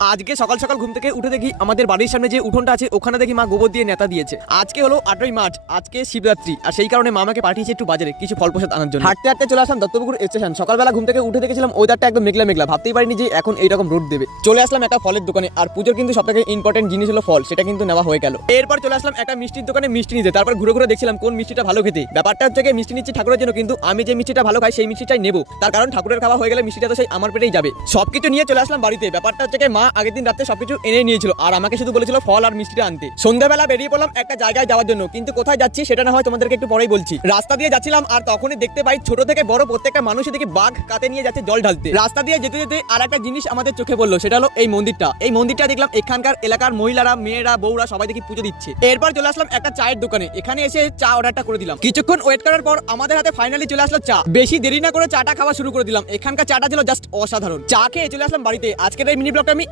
আজকে সকাল সকাল ঘুম থেকে উঠে দেখি আমাদের বাড়ির সামনে যে উঠোনটা আছে ওখানে দেখি মা গোবর দিয়ে নেতা দিয়েছে। আজকে হলো 8ই মার্চ, আজকে শিবরাত্রি, আর সেই কারণে মা আমাকে পাঠিয়েছে একটু বাজারে কিছু ফল প্রসাদ আনার জন্য। হাঁটতে হাঁটতে চলে আসলাম দত্তপুকুর স্টেশন। সকালবেলা ঘুম থেকে উঠে দেখেছিলাম ওয়েদারটা একদম মেঘলা মেঘলা, ভাবতেই পারিনি যে এখন এইরকম রোদ দেবে। চলে আসলাম একটা ফলের দোকানে, আর পুজোর কিন্তু সবথেকে ইম্পর্টেন্ট জিনিস হলো ফল, সেটা কিন্তু নেওয়া হয়ে গেল। এরপর চলে আসলাম একটা মিষ্টির দোকানে মিষ্টি নিতে, তারপর ঘুরে ঘুরে দেখছিলাম কোন মিষ্টিটা ভালো খেতে। ব্যাপারটা হচ্ছে মিষ্টি নিচ্ছি ঠাকুরের জন্য, কিন্তু আমি যে মিষ্টিটা ভালো খাই সেই মিষ্টিটাই নেবো, তার কারণ ঠাকুরের খাওয়া হয়ে গেলে মিষ্টিটা তো সেই আমার পেটেই যাবে। সবকিছু নিয়ে চলে আসলাম বাড়িতে। ব্যাপারটা হচ্ছে মা আগের দিন রাতে সবকিছু এনে নিয়েছিল, আর আমাকে শুধু বলেছিল ফল আর মিষ্টিটা আনতে। সন্ধ্যাবেলা বেরিয়ে পড়লাম একটা জায়গায় যাওয়ার জন্য, কিন্তু কোথায় যাচ্ছি সেটা না হয় তোমাদেরকে একটু পরেই বলছি। রাস্তা দিয়ে যাচ্ছিলাম আর তখনই দেখতে পাই ছোট থেকে বড় প্রত্যেকটা মানুষের দিকে বাঘ কাতে নিয়ে যাচ্ছে জল ঢালতে। রাস্তা দিয়ে যেতে যেতে আর একটা জিনিস আমাদের চোখে পড়লো, সেটা হলো এই মন্দিরটা। এই মন্দিরটা দেখলাম এখানকার এলাকার মহিলারা, মেয়েরা, বউরা সবাই দেখি পুজো দিচ্ছে। এরপর চলে আসলাম একটা চায়ের দোকানে, এখানে এসে চা অর্ডারটা করে দিলাম। কিছুক্ষণ ওয়েট করার পর আমাদের হাতে ফাইনালি চলে আসলো চা। বেশি দেরি না করে চাটা খাওয়া শুরু করে দিলাম। এখানকার চাটা ছিল জাস্ট অসাধারণ। চা খেয়ে চলে আসলাম বাড়িতে। আজকের এই মিনি ব্লগটা আমি